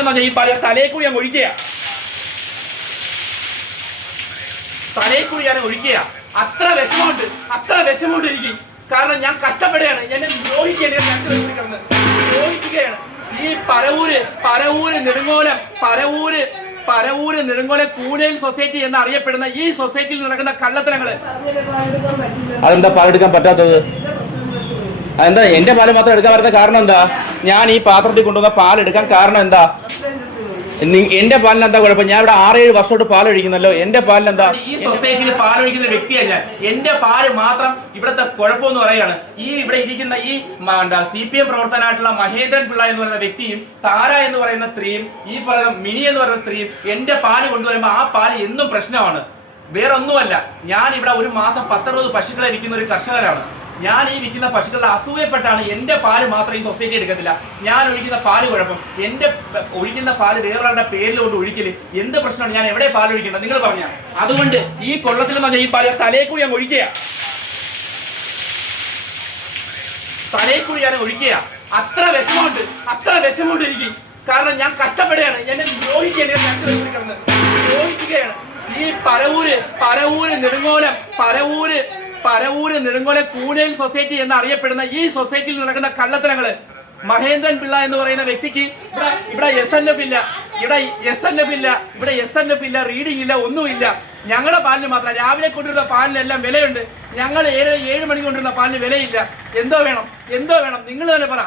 എന്ന് പറഞ്ഞാൽ ഈ പാല് തലയിൽ കൂടി ഞാൻ ഒഴിക്കുക, തലയിൽ കൂടി ഞാൻ ഒഴിക്കുക. അത്ര വിഷമമുണ്ട് എനിക്ക്. കാരണം ഞാൻ കഷ്ടപ്പെടുകയാണ്, എന്നെ ദ്രോഹിക്കുകയാണ്. ഈ പരവൂര് നെടുങ്ങോലം കൂനയിൽ സൊസൈറ്റി എന്നറിയപ്പെടുന്ന ഈ സൊസൈറ്റിയിൽ നടക്കുന്ന കള്ളത്തരങ്ങള്. അതെന്താ പാലെടുക്കാൻ പറ്റാത്തത്? അതെന്താ എന്റെ പാല് മാത്രം എടുക്കാൻ പറ്റുന്ന കാരണം എന്താ? ഞാൻ ഈ പാത്രത്തിൽ കൊണ്ടുവന്ന പാലെടുക്കാൻ കാരണം എന്താ? എന്റെ പാലിന് എന്താ കുഴപ്പം? ഞാൻ ഇവിടെ 6-7 വർഷമായിട്ട് പാലൊഴിക്കുന്നല്ലോ, എന്റെ പാലിന് എന്താ? ഈ സൊസൈറ്റിയിൽ പാലൊഴിക്കുന്ന വ്യക്തിയാണ് ഞാൻ. എന്റെ പാല് മാത്രം ഇവിടുത്തെ കുഴപ്പമെന്ന് പറയാണ്. ഇവിടെ ഇരിക്കുന്ന ഈ CPM പ്രവർത്തനായിട്ടുള്ള മഹേന്ദ്രൻ പിള്ള എന്ന് പറയുന്ന വ്യക്തിയും താര എന്ന് പറയുന്ന സ്ത്രീയും ഈ പറയുന്ന മിനി എന്ന് പറയുന്ന സ്ത്രീയും എന്റെ പാല് കൊണ്ടുവരുമ്പോൾ ആ പാല് എന്നും പ്രശ്നമാണ്. വേറൊന്നുമല്ല, ഞാൻ ഇവിടെ ഒരു മാസം 10-60 പശുക്കളെ വിൽക്കുന്ന ഒരു കർഷകരാണ്. ഞാൻ ഈ വിൽക്കുന്ന പശുക്കളുടെ അസൂയപ്പെട്ടാണ് എന്റെ പാല് മാത്രം ഈ സൊസൈറ്റി എടുക്കത്തില്ല. ഞാൻ ഒഴിക്കുന്ന പാല് കുഴപ്പം, എന്റെ ഒഴിക്കുന്ന പാല് വേറൊരാളുടെ പേരിലോട്ട് ഒഴിക്കല് എന്ത് പ്രശ്നമാണ്? ഞാൻ എവിടെ പാല് ഒഴിക്കേണ്ടത് നിങ്ങൾ പറഞ്ഞാൽ. അതുകൊണ്ട് ഈ കൊള്ളത്തിൽ എന്ന് പറഞ്ഞാൽ ഈ പാല് തലയിൽ കൂടി ഞാൻ ഒഴിക്കുക, തലയിൽ കൂടി ഞാൻ ഒഴിക്കുക. അത്ര വിഷമമുണ്ട് എനിക്ക്. കാരണം ഞാൻ കഷ്ടപ്പെടുകയാണ്, എന്നെ ദ്രോഹിക്കുകയാണ്. ഈ പരവൂര് നെടുങ്ങോലം കൂനയിൽ സൊസൈറ്റി എന്നറിയപ്പെടുന്ന ഈ സൊസൈറ്റിയിൽ നടക്കുന്ന കള്ളത്തരങ്ങള്. മഹേന്ദ്രൻ പിള്ള എന്ന് പറയുന്ന വ്യക്തിക്ക് ഇവിടെ SNF ഇല്ല, റീഡിംഗ് ഇല്ല, ഒന്നുമില്ല. ഞങ്ങളുടെ പാലിന് മാത്രം രാവിലെ കൊണ്ടുവരുന്ന പാലിനെല്ലാം വിലയുണ്ട്. ഞങ്ങൾ 7 മണിക്ക് കൊണ്ടുവരുന്ന പാലിന് വിലയില്ല. എന്തോ വേണം നിങ്ങൾ തന്നെ പറ.